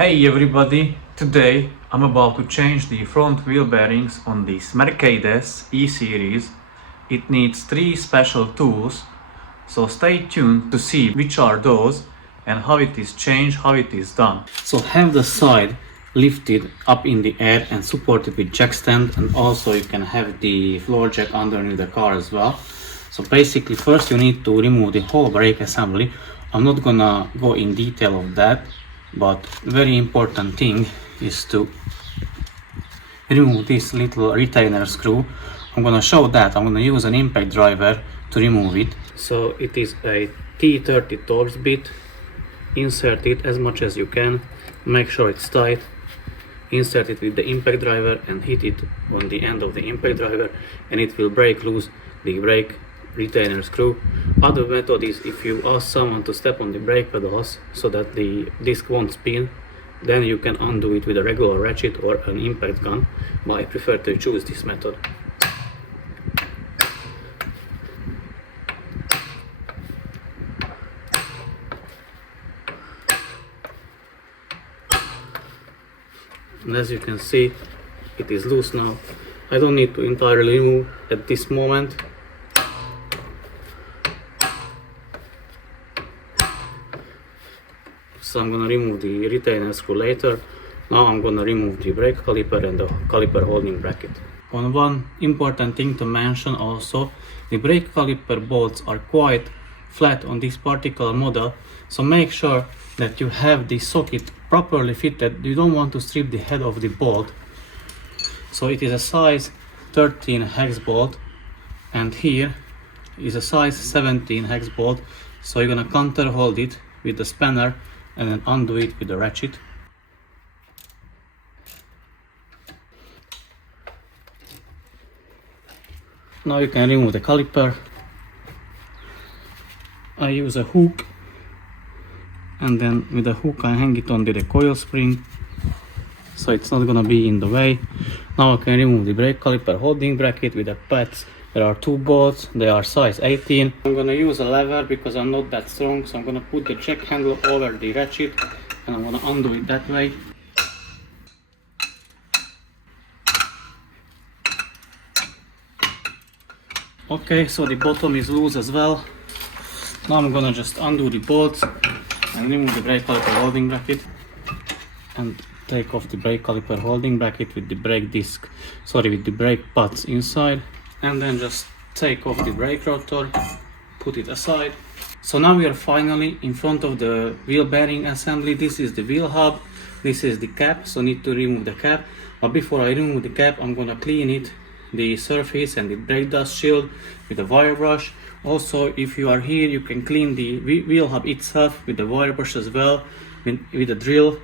Hey everybody! Today I'm about to change the front wheel bearings on this Mercedes E-Series. It needs 3 special tools, so stay tuned to see which are those and how it is changed, how it is done. So have the side lifted up in the air and supported with jack stand, and also you can have the floor jack underneath the car as well. So basically first you need to remove the whole brake assembly. I'm not gonna go in detail of that, but very important thing is to remove this little retainer screw. I'm gonna show that. I'm gonna use an impact driver to remove it. So it is a T30 Torx bit. Insert it as much as you can, make sure it's tight, insert it with the impact driver and hit it on the end of the impact driver, and it will break loose the brake retainer screw. Other method is if you ask someone to step on the brake pedals so that the disc won't spin, then you can undo it with a regular ratchet or an impact gun, but I prefer to choose this method. And as you can see, it is loose now. I don't need to entirely remove at this moment. So I'm gonna remove the retainer screw later. Now I'm gonna remove the brake caliper and the caliper holding bracket. One important thing to mention also, the brake caliper bolts are quite flat on this particular model, so make sure that you have the socket properly fitted. You don't want to strip the head of the bolt. So it is a size 13 hex bolt, and here is a size 17 hex bolt. So you're gonna counter hold it with the spanner and then undo it with the ratchet. Now you can remove the caliper. I use a hook, and then with the hook I hang it onto the coil spring, so it's not gonna be in the way. Now I can remove the brake caliper holding bracket with the pads. There are 2 bolts, they are size 18. I'm gonna use a lever because I'm not that strong, so I'm gonna put the jack handle over the ratchet and I'm gonna undo it that way. Okay, so the bottom is loose as well. Now I'm gonna just undo the bolts and remove the brake caliper holding bracket and take off the brake caliper holding bracket with the brake disc, with the brake pads inside, and then just take off the brake rotor, put it aside. So now we are finally in front of the wheel bearing assembly. This is the wheel hub, this is the cap, so need to remove the cap. But before I remove the cap, I'm gonna clean it, the surface and the brake dust shield with a wire brush. Also, if you are here, you can clean the wheel hub itself with the wire brush as well, with a drill.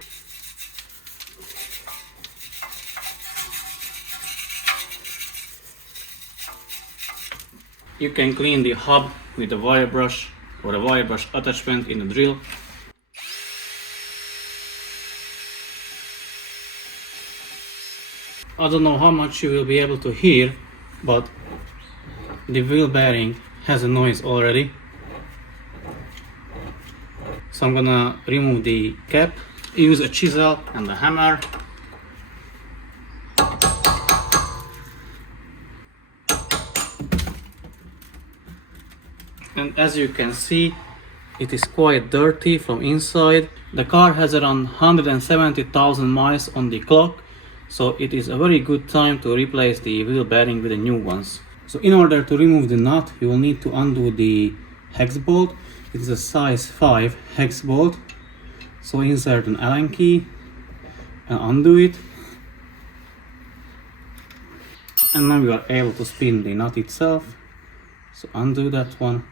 You can clean the hub with a wire brush or a wire brush attachment in a drill. I don't know how much you will be able to hear, but the wheel bearing has a noise already. So I'm gonna remove the cap, use a chisel and a hammer. And as you can see, it is quite dirty from inside. The car has around 170,000 miles on the clock, so it is a very good time to replace the wheel bearing with the new ones. So in order to remove the nut, you will need to undo the hex bolt. It is a size 5 hex bolt. So insert an Allen key and undo it. And now you are able to spin the nut itself. So undo that one.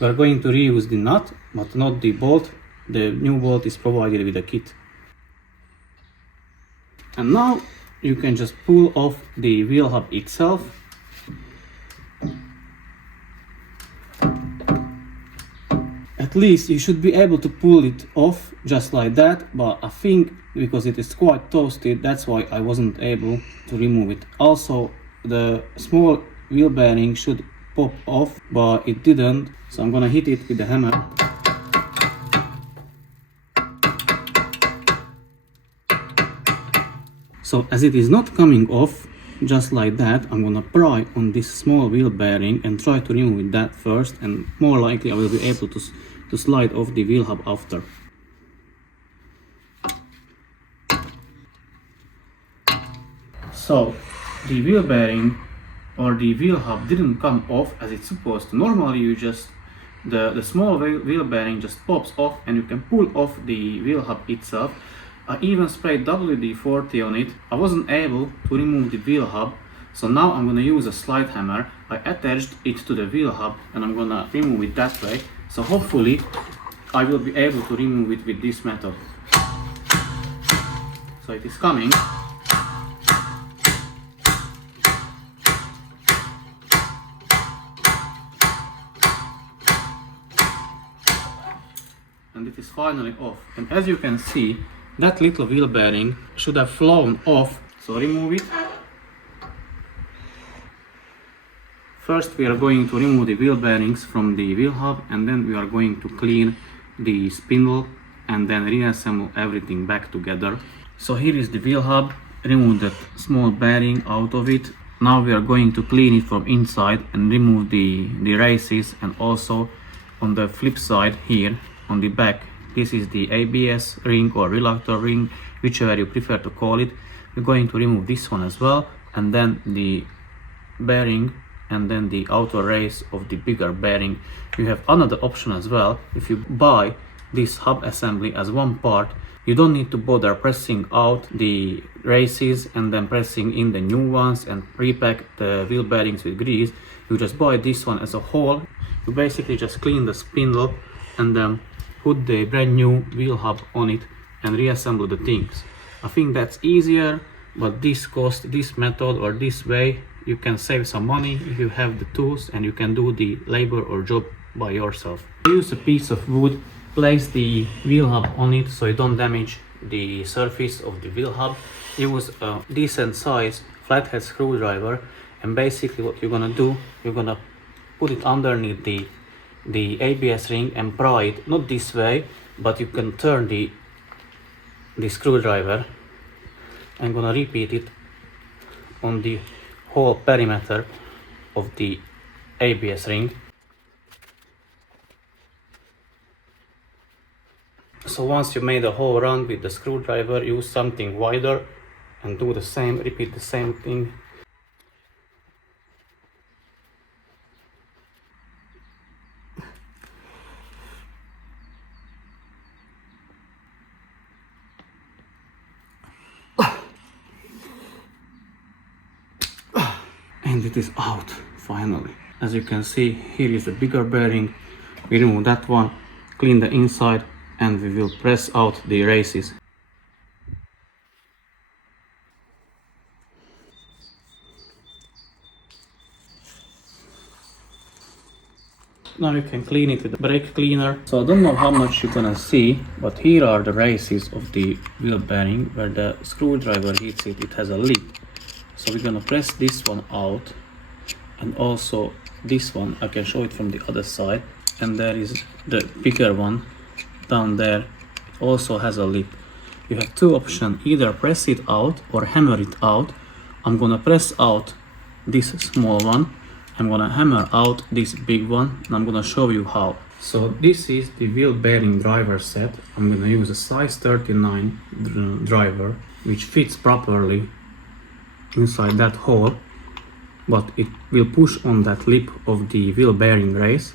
We are going to reuse the nut, but not the bolt. The new bolt is provided with a kit. And now you can just pull off the wheel hub itself. At least you should be able to pull it off just like that, but I think because it is quite toasted, that's why I wasn't able to remove it. Also, the small wheel bearing should pop off, but it didn't, so I'm gonna hit it with the hammer. So as it is not coming off just like that, I'm gonna pry on this small wheel bearing and try to remove that first, and more likely I will be able to slide off the wheel hub after. So the wheel bearing or the wheel hub didn't come off as it's supposed to. Normally you just the small wheel bearing just pops off and you can pull off the wheel hub itself. I even sprayed WD-40 on it. I wasn't able to remove the wheel hub, so now I'm gonna use a slide hammer. I attached it to the wheel hub and I'm gonna remove it that way. So hopefully I will be able to remove it with this method. So it is coming. And it is finally off. And as you can see, that little wheel bearing should have flown off. So remove it. First we are going to remove the wheel bearings from the wheel hub, and then we are going to clean the spindle and then reassemble everything back together. So here is the wheel hub. Remove that small bearing out of it. Now we are going to clean it from inside and remove the races, and also on the flip side here on the back, this is the ABS ring or reluctor ring, whichever you prefer to call it. We're going to remove this one as well, and then the bearing, and then the outer race of the bigger bearing. You have another option as well. If you buy this hub assembly as one part, you don't need to bother pressing out the races and then pressing in the new ones and repack the wheel bearings with grease. You just buy this one as a whole. You basically just clean the spindle and then put the brand new wheel hub on it and reassemble the things. I think that's easier, but this method or this way, you can save some money if you have the tools and you can do the labor or job by yourself. Use a piece of wood, place the wheel hub on it so you don't damage the surface of the wheel hub. Use a decent size flathead screwdriver, and basically what you're gonna do, you're gonna put it underneath the ABS ring and pry it, not this way, but you can turn the screwdriver. I'm gonna repeat it on the whole perimeter of the ABS ring. So once you made a hole run with the screwdriver, use something wider and do the same, repeat the same thing. And it is out finally. As you can see, here is the bigger bearing. We remove that one, clean the inside, and we will press out the races. Now you can clean it with the brake cleaner. So I don't know how much you're gonna see, but here are the races of the wheel bearing. Where the screwdriver hits it, it has a lip. So we're gonna press this one out, and also this one. I can show it from the other side. And there is the bigger one down there. It also has a lip. You have two options: either press it out or hammer it out. I'm gonna press out this small one. I'm gonna hammer out this big one, and I'm gonna show you how. So this is the wheel bearing driver set. I'm gonna use a size 39 driver, which fits properly inside that hole, but it will push on that lip of the wheel bearing race.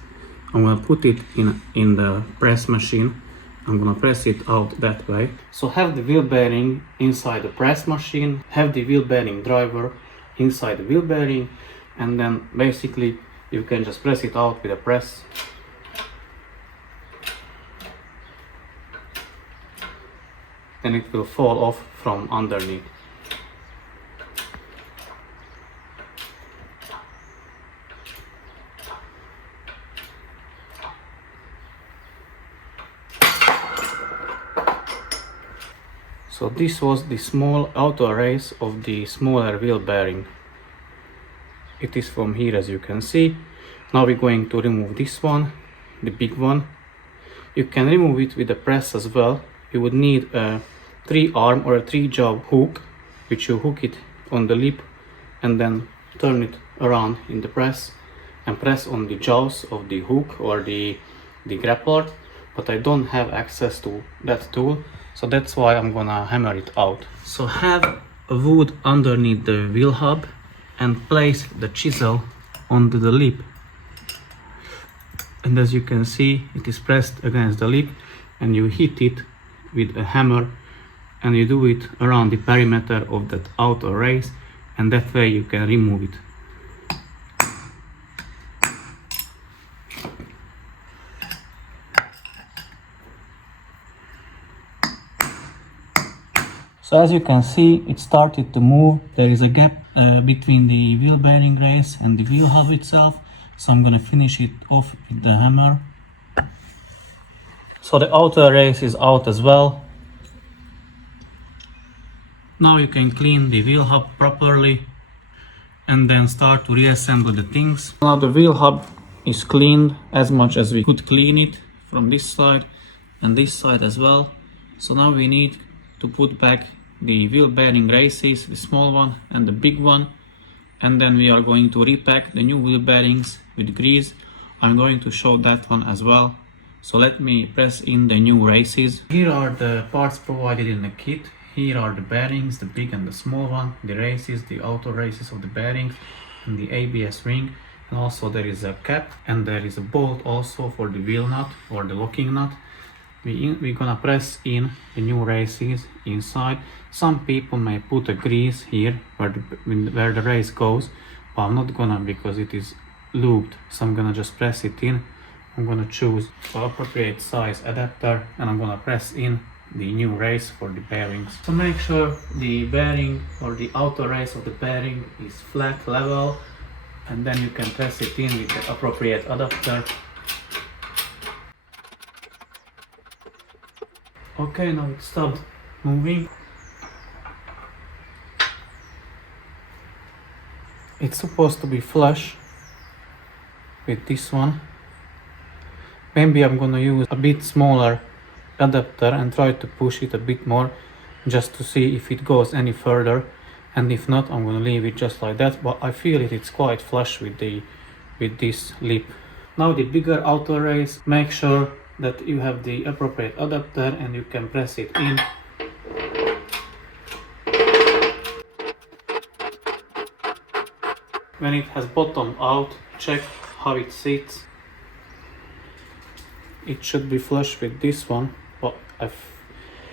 I'm gonna put it in the press machine. I'm gonna press it out that way. So have the wheel bearing inside the press machine, have the wheel bearing driver inside the wheel bearing, and then basically you can just press it out with a press. Then it will fall off from underneath. So this was the small outer race of the smaller wheel bearing. It is from here, as you can see. Now we're going to remove this one, the big one. You can remove it with a press as well. You would need a 3-arm or a 3-jaw hook. which you hook it on the lip and then turn it around in the press and press on the jaws of the hook or the grappler, but I don't have access to that tool, so that's why I'm gonna hammer it out. So have a wood underneath the wheel hub and place the chisel onto the lip, and as you can see it is pressed against the lip, and you hit it with a hammer and you do it around the perimeter of that outer race, and that way you can remove it. So as you can see, it started to move. There is a gap between the wheel bearing race and the wheel hub itself, so I'm gonna finish it off with the hammer. So the outer race is out as well. Now you can clean the wheel hub properly and then start to reassemble the things. Now the wheel hub is cleaned as much as we could clean it from this side and this side as well. So now we need to put back the wheel bearing races, the small one and the big one, and then we are going to repack the new wheel bearings with grease. I'm going to show that one as well. So let me press in the new races. Here are the parts provided in the kit. Here are the bearings, the big and the small one, the races, the outer races of the bearings, and the ABS ring, and also there is a cap and there is a bolt also for the wheel nut or the locking nut. We're gonna press in the new races inside. Some people may put a grease here where the race goes, but I'm not gonna, because it is lubed, so I'm gonna just press it in. I'm gonna choose the appropriate size adapter and I'm gonna press in the new race for the bearings. So make sure the bearing or the outer race of the bearing is flat, level, and then you can press it in with the appropriate adapter. Okay, now it stopped moving. It's supposed to be flush with this one. Maybe I'm gonna use a bit smaller adapter and try to push it a bit more just to see if it goes any further, and if not I'm gonna leave it just like that, but I feel it's quite flush with this lip. Now the bigger outer race, make sure that you have the appropriate adapter and you can press it in. When it has bottomed out, check how it sits. It should be flush with this one, but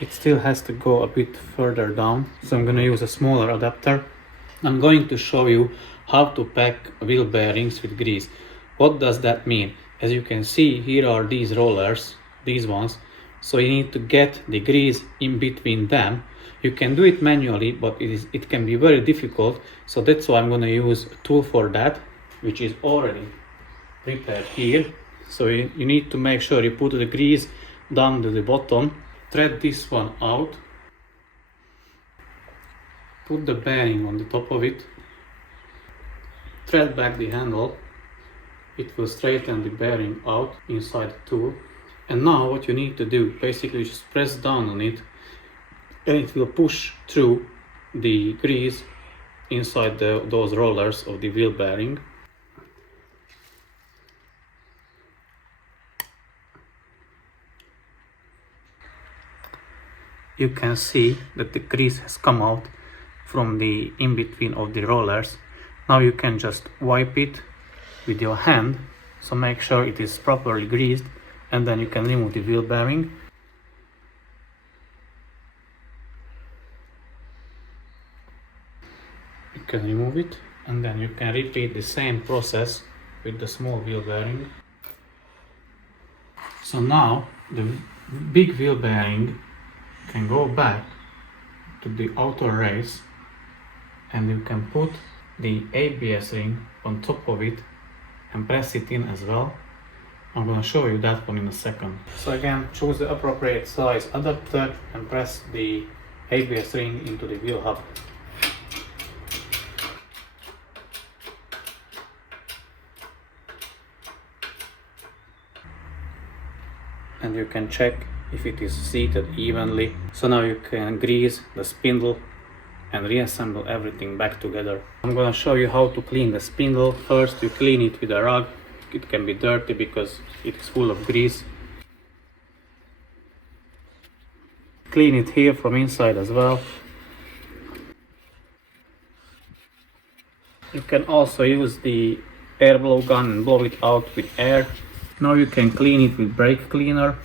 it still has to go a bit further down, so I'm gonna use a smaller adapter. I'm going to show you how to pack wheel bearings with grease. What does that mean? As you can see, here are these rollers, these ones, so you need to get the grease in between them. You can do it manually, but it can be very difficult, so that's why I'm going to use a tool for that, which is already prepared here. So you need to make sure you put the grease down to the bottom, thread this one out, put the bearing on the top of it, thread back the handle. It will straighten the bearing out inside the tool. And now what you need to do, basically just press down on it and it will push through the grease inside those rollers of the wheel bearing. You can see that the grease has come out from the in-between of the rollers. Now you can just wipe it with your hand, so make sure it is properly greased, and then you can remove the wheel bearing. You can remove it, and then you can repeat the same process with the small wheel bearing. So now the big wheel bearing can go back to the outer race, and you can put the ABS ring on top of it and press it in as well. I'm gonna show you that one in a second. So again, choose the appropriate size adapter and press the ABS ring into the wheel hub. And you can check if it is seated evenly. So now you can grease the spindle and reassemble everything back together. I'm gonna show you how to clean the spindle. First you clean it with a rag. It can be dirty because it is full of grease. Clean it here from inside as well. You can also use the air blow gun and blow it out with air. Now you can clean it with brake cleaner.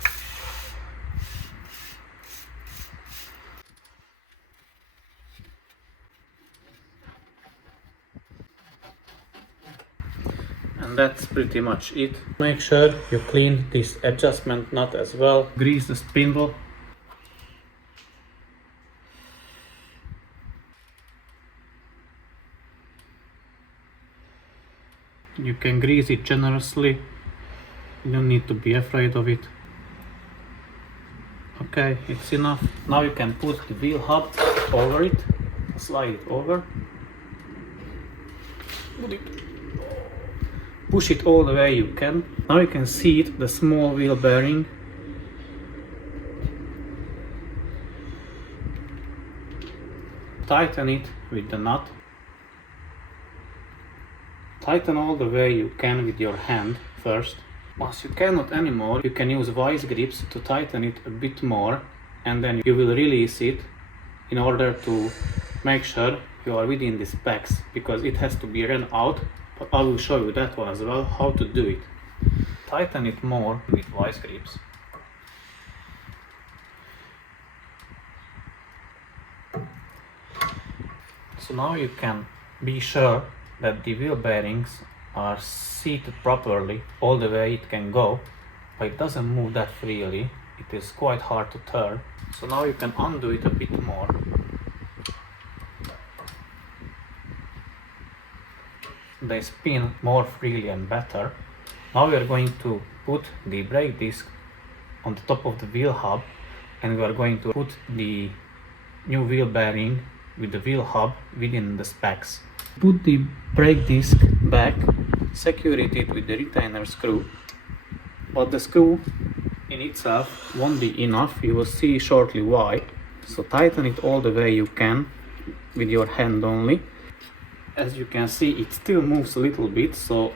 And that's pretty much it. Make sure you clean this adjustment nut as well. Grease the spindle. You can grease it generously. You don't need to be afraid of it. Okay, it's enough. Now you can put the wheel hub over it. Slide it over. Push it all the way you can. Now you can seat the small wheel bearing. Tighten it with the nut. Tighten all the way you can with your hand first. Once you cannot anymore, you can use vice grips to tighten it a bit more, and then you will release it in order to make sure you are within the specs, because it has to be run out, but I will show you that one as well, how to do it. Tighten it more with vice grips. So now you can be sure that the wheel bearings are seated properly all the way it can go, but it doesn't move that freely. It is quite hard to turn. So now you can undo it a bit more. They spin more freely and better. Now we are going to put the brake disc on the top of the wheel hub, and we are going to put the new wheel bearing with the wheel hub within the specs. Put the brake disc back, secure it with the retainer screw, but the screw in itself won't be enough. You will see shortly why. So tighten it all the way you can with your hand only. As you can see, it still moves a little bit, so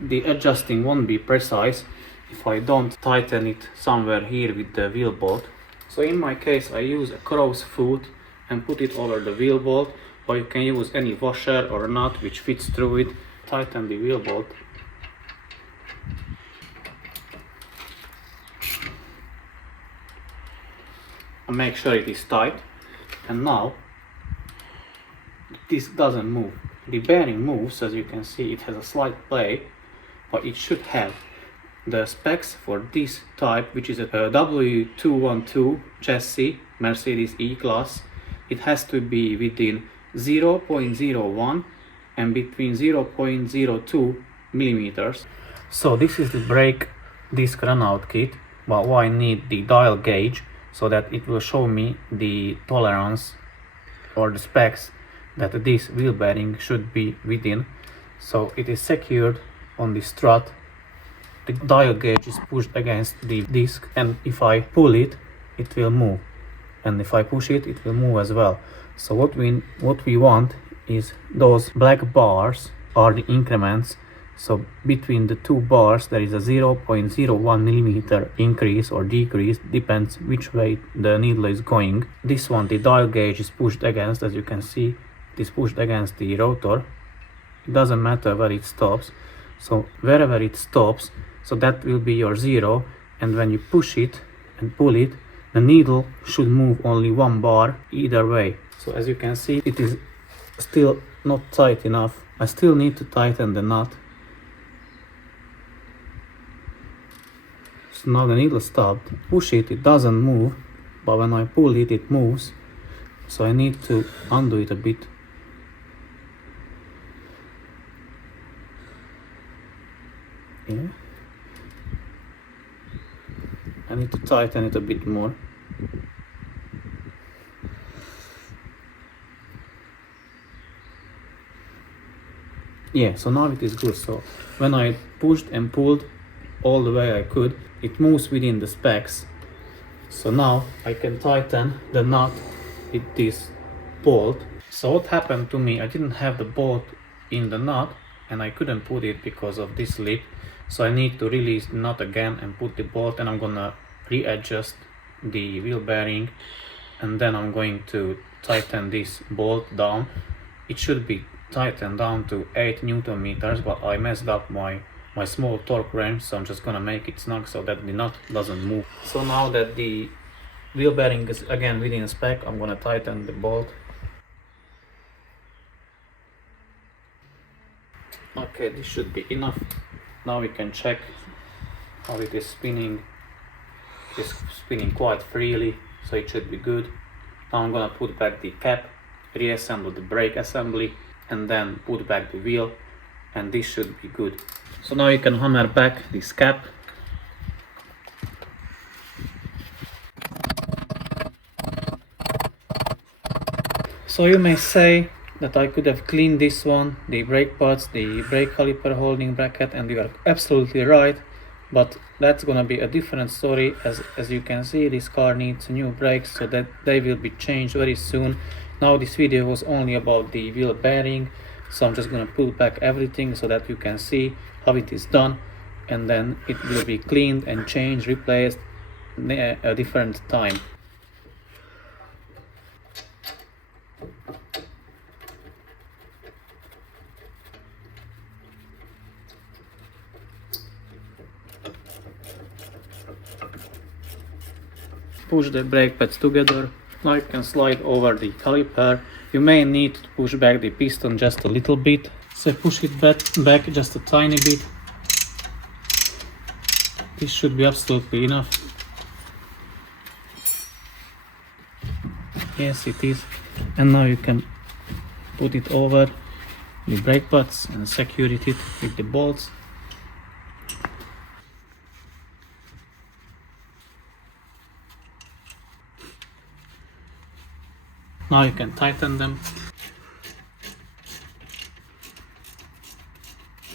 the adjusting won't be precise if I don't tighten it somewhere here with the wheel bolt. So in my case I use a crow's foot and put it over the wheel bolt, or you can use any washer or nut which fits through it. Tighten the wheel bolt. And make sure it is tight. And now this doesn't move. The bearing moves, as you can see. It has a slight play, but it should have the specs for this type, which is a W212 chassis, Mercedes E-Class. It has to be within 0.01 and between 0.02 millimeters. So this is the brake disc runout kit, but why I need the dial gauge, so that it will show me the tolerance or the specs that this wheel bearing should be within. So it is secured on the strut. The dial gauge is pushed against the disc, and if I pull it, it will move, and if I push it, it will move as well. So what we want is those black bars are the increments. So between the two bars there is a 0.01 millimeter increase or decrease, depends which way the needle is going. This one, the dial gauge is pushed against, as you can see, it is pushed against the rotor. It doesn't matter where it stops, so wherever it stops, so that will be your zero, and when you push it and pull it, the needle should move only one bar either way. So as you can see, it is still not tight enough. I still need to tighten the nut. So now the needle stopped. Push it, it doesn't move, but when I pull it, it moves. So I need to undo it a bit. Yeah. I need to tighten it a bit more. Yeah, so now it is good. So when I pushed and pulled all the way I could, it moves within the specs. So now I can tighten the nut with this bolt. So what happened to me, I didn't have the bolt in the nut and I couldn't put it because of this lip. So I need to release the nut again and put the bolt, and I'm gonna readjust the wheel bearing, and then I'm going to tighten this bolt down. It should be tightened down to 8 Newton meters, but I messed up my small torque wrench, so I'm just gonna make it snug so that the nut doesn't move. So now that the wheel bearing is again within spec, I'm gonna tighten the bolt. Okay, this should be enough. Now we can check how it is spinning. It's spinning quite freely, so it should be good. Now I'm gonna put back the cap, reassemble the brake assembly, and then put back the wheel, and this should be good. So now you can hammer back this cap. So you may say that I could have cleaned this one, the brake pads, the brake caliper holding bracket, and you are absolutely right, but that's gonna be a different story. As you can see, this car needs new brakes, so that they will be changed very soon. Now this video was only about the wheel bearing, so I'm just gonna put back everything so that you can see how it is done, and then it will be cleaned and changed, replaced at a different time. Push the brake pads together. Now you can slide over the caliper. You may need to push back the piston just a little bit, so push it back just a tiny bit. This should be absolutely enough. Yes, it is. And now you can put it over the brake pads and secure it with the bolts. Now you can tighten them.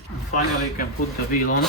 And finally you can put the wheel on.